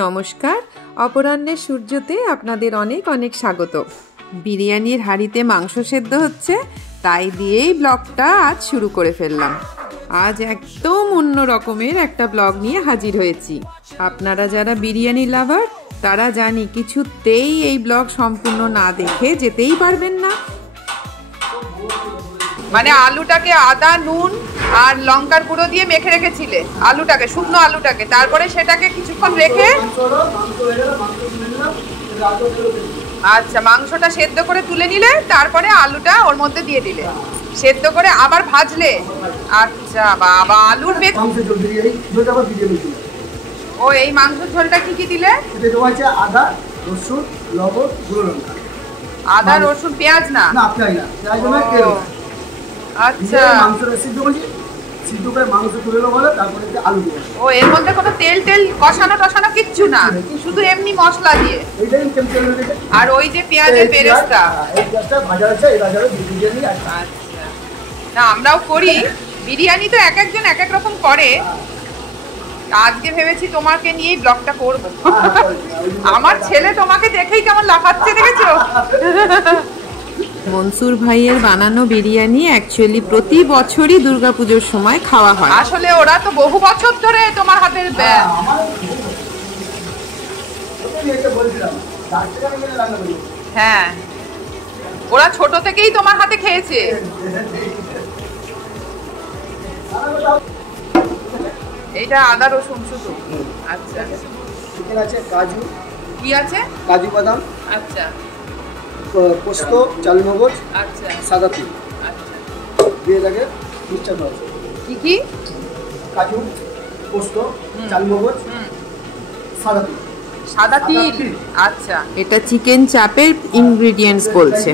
নমস্কার, অপরাহ্নের সূর্যতে আপনাদের অনেক অনেক স্বাগত। বিরিয়ানির হাঁড়িতে মাংস সেদ্ধ হচ্ছে, তাই দিয়েই ব্লগটা আজ শুরু করে ফেললাম। আজ একদম অন্য রকমের একটা ব্লগ নিয়ে হাজির হয়েছি। আপনারা যারা বিরিয়ানি লাভার তারা জানি কিছুতেই এই ব্লগ সম্পূর্ণ না দেখে যেতেই পারবেন না। মানে আলুটাকে আদা, নুন আর লঙ্কার গুঁড়ো দিয়ে মেখে রেখেছিলে আলুটাকে, শুকনো আলুটাকে, তারপরে সেটাকে কিছুক্ষণ রেখে আচ্ছা মাংসটা সেদ্ধ করে তুলে নিলে, তারপরে আলুটা ওর মধ্যে দিয়ে দিলে, সেদ্ধ করে আবার ভাজলে। আচ্ছা বাবা, আলুর ও এই মাংসের ঝোলটা কি কি দিলে? আদা, রসুন, লবণ, গুঁড়ো লঙ্কা। আদা, রসুন, পেঁয়াজ না? না পেঁয়াজ না, পেঁয়াজ না, তেল। আচ্ছা মাংসটা সিদ্ধ করছি, সিদ্ধ করে মাংস তুলে নেবো, তারপরে আলু দেবো। ও এর মধ্যে কোনো তেল টেল কষানো টষানো কিচ্ছু না, শুধু এমনি মশলা দিয়ে। এইটাই তেল রেখে আর ওই যে পেঁয়াজের বেরেস্তা, এই পেঁয়াজটা ভাজা আছে, এই ভাজা বিরিয়ানি। আচ্ছা না, আমরাও করি বিরিয়ানি, তো এক একজন এক এক রকম করে। আজকে ভেবেছি তোমাকে নিয়েই ব্লগটা করবো। আমার ছেলে তোমাকে দেখেই কেমন লাফাচ্ছে, দেখেছো? মনসুর ভাইয়ের বানানো বিরিয়ানি অ্যাকচুয়ালি প্রতি বছরই দুর্গাপুজোর সময় খাওয়া হয়। আসলে ওরা তো বহু বছর ধরে তোমার হাতের হ্যাঁ, ওরা ছোট থেকেই তোমার হাতে খেয়েছে। এইটা আদা রসুন শুধু? আচ্ছা, এখানে আছে কাজু। কি আছে? কাজু বাদাম। আচ্ছা, পোস্ত, চালমগজ, আচ্ছা, সাদা তিল। আচ্ছা, দিয়ে থাকে মিক্সচার করা আছে। কি কি? কাজু, পোস্ত, চালমগজ, সাদা তিল। সাদা তিল, আচ্ছা। এটা চিকেন চাপের ইনগ্রেডিয়েন্টস বলছে।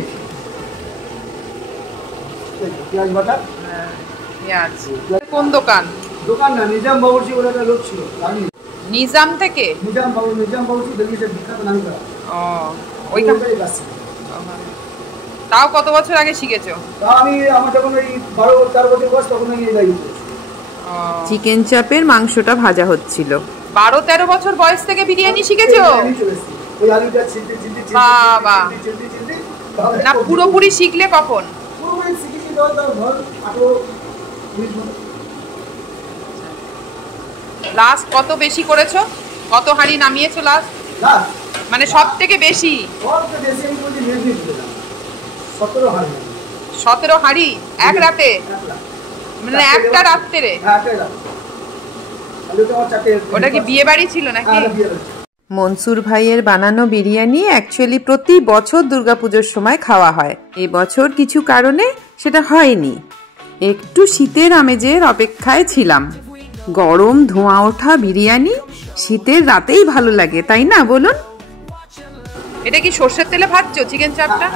পেঁয়াজ বাটা। পেঁয়াজ। কোন দোকান? দোকান না, নিজাম বাবুর্চি বলে একটা লোক ছিল। নিজাম থেকে? নিজাম বাবুর্চি দিল্লিতে বিখ্যাত নাম করা। ও ওইখানে কাছে। তাও কত বছর আগে শিখেছো? আমার যখন ওই 12-13 বছর বয়স, তখন আমি এই দায়িত্ব। চিকেন চাপের মাংসটা ভাজা হচ্ছিল। 12-13 বছর বয়স থেকে বিরিয়ানি শিখেছো? ওই আলুটা ছিলতে বাবা, না পুরোপুরি শিখলে কখন? পুরোপুরি শিখেছি ধর 18-20 বছর। লাস্ট কত বেশি করেছো? কত হাঁড়ি নামিয়েছো লাস্ট? মানে সব থেকে বেশি? 17 হাঁড়ি এক রাতে? মানে একটা রাত্রে? ওটা কি বিয়ে বাড়ি ছিল নাকি? মনসুর ভাইয়ের বানানো বিরিয়ানি অ্যাকচুয়ালি প্রতি বছর দুর্গাপুজোর সময় খাওয়া হয়। এই বছর কিছু কারণে সেটা হয়নি। একটু শীতের আমেজের অপেক্ষায় ছিলাম। গরম ধোঁয়া ওঠা বিরিয়ানি শীতের রাতেই ভালো লাগে, তাই না বলুন? এটা কি সর্ষের তেলে ভাজছো চিকেন চাপটা?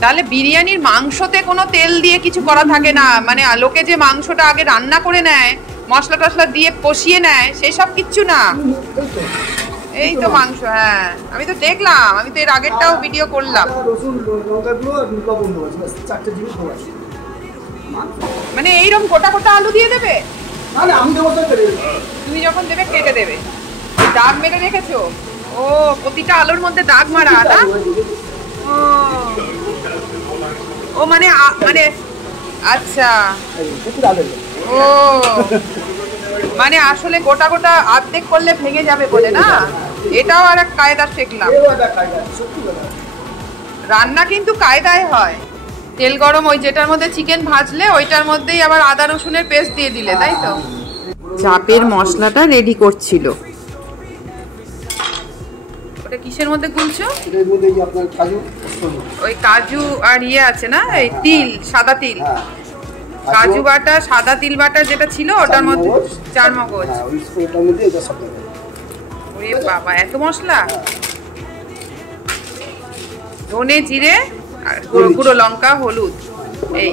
তাহলে বিরিয়ানির মাংসতে কোনো তেল দিয়ে কিছু করা থাকে না? মানে লোকে যে মাংসটা আগে রান্না করে নেয়, মশলা টশলা দিয়ে কষিয়ে নেয়, সেসব কিচ্ছু না? এই তো মাংস। হ্যাঁ, আমি তো দেখলাম, আমি তো এর আগেরটাও ভিডিও করলাম। মানে এইরকম গোটা গোটা আলু দিয়ে দেবে? তুমি যখন দেবে কেটে দেবে, দাগ মেরে রেখেছো? ও প্রতিটা আলুর মধ্যে দাগ মারা না? ও মানে মানে আচ্ছা, ও মানে আসলে গোটা গোটা অর্ধেক করলে ভেঙে যাবে বলে না? এটাও আর এক কায়দা শিখলাম। রান্না কিন্তু কায়দায় হয়। তেল গরম, ওই যেটার মধ্যে চিকেন ভাজলে ওইটার মধ্যেই আবার আদা রসুনের পেস্ট দিয়ে দিলে, তাই তো? চাপের মশলাটা রেডি করছিল। ওটা কিসের মধ্যে গুলছো? ওই কাজু আর ইয়ে আছে না, এই তিল, সাদা তিল। কাজু বাটা, সাদা তিল বাটা যেটা ছিল ওটার মধ্যে চারমগজ। ওরে বাবা, এত মশলা! ধনে, জিরে আর গুঁড়ো লঙ্কা, হলুদ। এই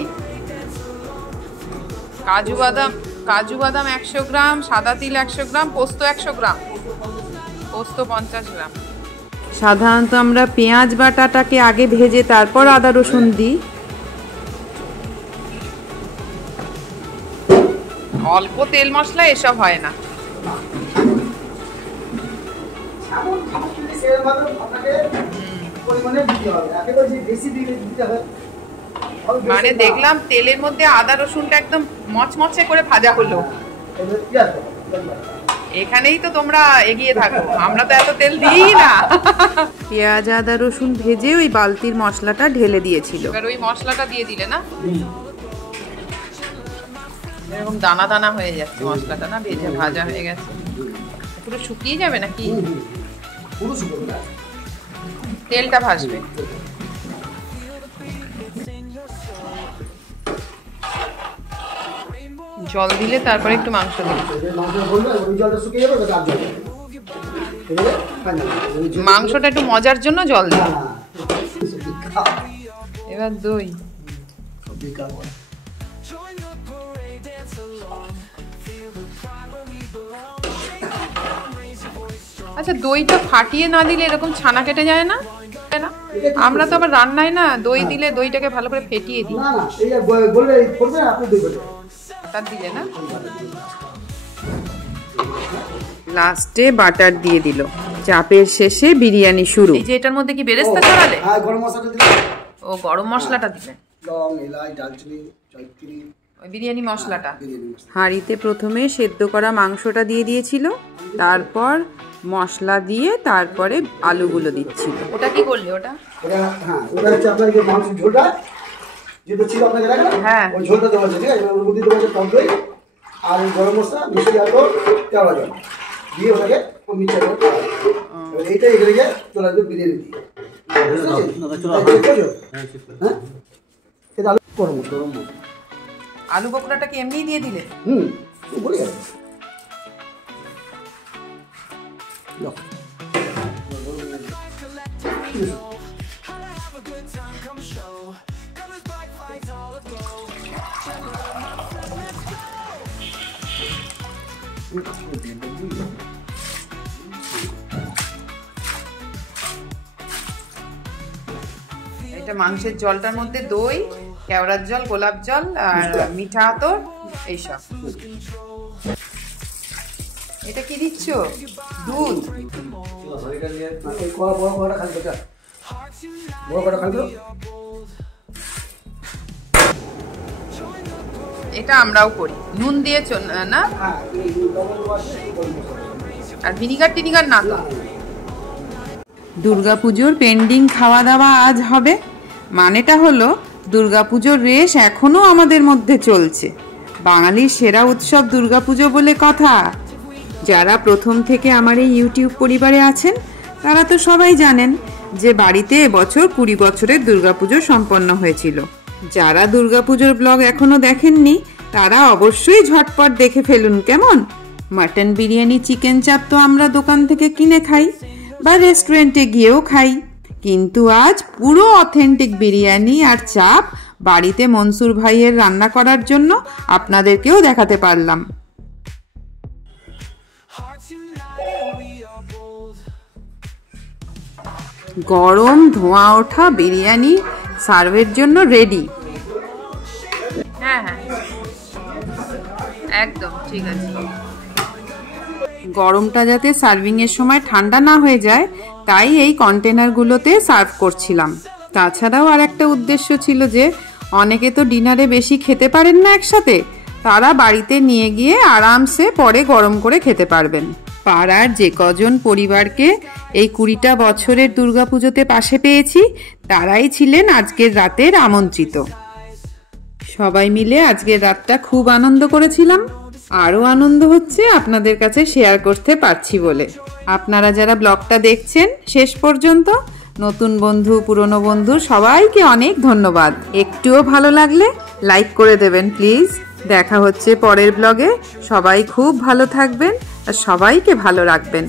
কাজু বাদাম 100 গ্রাম, সাদা তিল 100 গ্রাম, পোস্ত 100 গ্রাম, পোস্ত 50 গ্রাম। সাধারণত আমরা পেঁয়াজ বাটাটাকে আগে ভেজে তারপর আদা রসুন দিই। অল্প তেল মশলা এসব হয় না। মানে দেখলাম তেলের মধ্যে আদা রসুনটা একদম মচমচে করে ভাজা হলো। এখানেই তো তোমরা এগিয়ে থাকো, আমরা তো এত তেল দিই না। পেঁয়াজ আদা রসুন ভেজে ওই বালতির মশলাটা ঢেলে দিয়েছিল। এবার ওই মশলাটা দিয়ে দিলে না, এরকম দানা দানা হয়ে যাচ্ছে মশলাটা না, ভেজে ভাজা হয়ে গেছে। পুরো শুকিয়ে যাবে নাকি? তেলটা ভাসবে। জল দিলে তারপরে একটু মাংস দিলে, মাংসটা একটু মজার জন্য জল দিই। এবার দই, আচ্ছা দইটা ফাটিয়ে না দিলে এরকম ছানা কেটে যায় না? আমরা তো আবার রান্নায় না দই দিলে দইটাকে ভালো করে ফেটিয়ে দিই। দিলে না, লাস্টে বাটার দিয়ে দিল। চাপের শেষে বিরিয়ানি শুরু। এই যে এটার মধ্যে কি বেরেস্তা ছড়ালে? হ্যাঁ, গরম মশলাটা দিলাম। ও গরম মশলাটা দিলে, লং, এলাচ, দারচিনি, জয়ত্রী, ওই বিরিয়ানি মশলাটা। হাঁড়িতে প্রথমে সেদ্ধ করা মাংসটা দিয়ে দিয়েছিল, তারপর মশলা দিয়ে তারপরে আলুগুলো দিচ্ছিল। ওটা কি করলে? ওটা হ্যাঁ, ওটা হচ্ছে আপনার যে মাংসের ঝোলটা যেটা ছিল আপনাকে রাখলাম, হ্যাঁ ওই ঝোলটা দেওয়া আছে, ঠিক আছে? ওর মধ্যে দেওয়া আছে টক দই আর ওই গরম মশলা, মিষ্টি আলু, কেওড়া জল দিয়ে ওটাকে মিক্সার করে খাওয়া। এইটাই এখানে গিয়ে চলে আসবে বিরিয়ানি দিয়ে। হ্যাঁ, এটা আলু গরম মশলা। আলু পকোড়াটা কি এমনি দিয়ে দিলে? বলি আছে। এটা মাংসের জলটার মধ্যে দই, কেওড়ার জল, গোলাপ জল আর মিঠা আতর এইসব। এটা কি দিচ্ছ? দুধ? এটা আমরাও করি, নুন দিয়ে না, আর ভিনিগার টিনিগার না তো। দুর্গাপুজোর পেন্ডিং খাওয়া দাওয়া আজ হবে। মানেটা হলো দুর্গাপুজোর রেশ এখনো আমাদের মধ্যে চলছে। বাঙালির সেরা উৎসব দুর্গাপুজো বলে কথা। যারা প্রথম থেকে আমার এই ইউটিউব পরিবারে আছেন তারা তো সবাই জানেন যে বাড়িতে এবছর 20 বছরের দুর্গাপুজো সম্পন্ন হয়েছিল। যারা দুর্গাপুজোর ব্লগ এখনো দেখেননি তারা অবশ্যই ঝটপট দেখে ফেলুন কেমন। মাটন বিরিয়ানি, চিকেন চাপ তো আমরা দোকান থেকে কিনে খাই বা রেস্টুরেন্টে গিয়েও খাই, কিন্তু আজ পুরো অথেন্টিক বিরিয়ানি আর চাপ বাড়িতে মনসুর ভাইয়ের রান্না করার জন্য আপনাদেরকেও দেখাতে পারলাম। গরম ধোঁয়া ওঠা বিরিয়ানি সার্ভের জন্য রেডি। হ্যাঁ হ্যাঁ একদম ঠিক আছে। গরমটা যাতে সার্ভিং এর সময় ঠান্ডা না হয়ে যায় তাই এই কন্টেনারগুলোতে সার্ভ করছিলাম। তাছাড়াও আর একটা উদ্দেশ্য ছিল যে অনেকে তো ডিনারে বেশি খেতে পারেন না একসাথে, তারা বাড়িতে নিয়ে গিয়ে আরামসে পরে গরম করে খেতে পারবেন। পাড়ার যে কজন পরিবারকে এই 20টা বছরের দুর্গাপুজোতে পাশে পেয়েছি তারাই ছিলেন আজকের রাতের আমন্ত্রিত। সবাই মিলে আজকের রাতটা খুব আনন্দ করেছিলাম। আরও আনন্দ হচ্ছে আপনাদের কাছে শেয়ার করতে পারছি বলে। আপনারা যারা ব্লগটা দেখছেন শেষ পর্যন্ত, নতুন বন্ধু পুরনো বন্ধু সবাইকে অনেক ধন্যবাদ। একটুও ভালো লাগলে লাইক করে দেবেন প্লিজ। দেখা হচ্ছে পরের ব্লগে। সবাই খুব ভালো থাকবেন আর সবাইকে ভালো রাখবেন।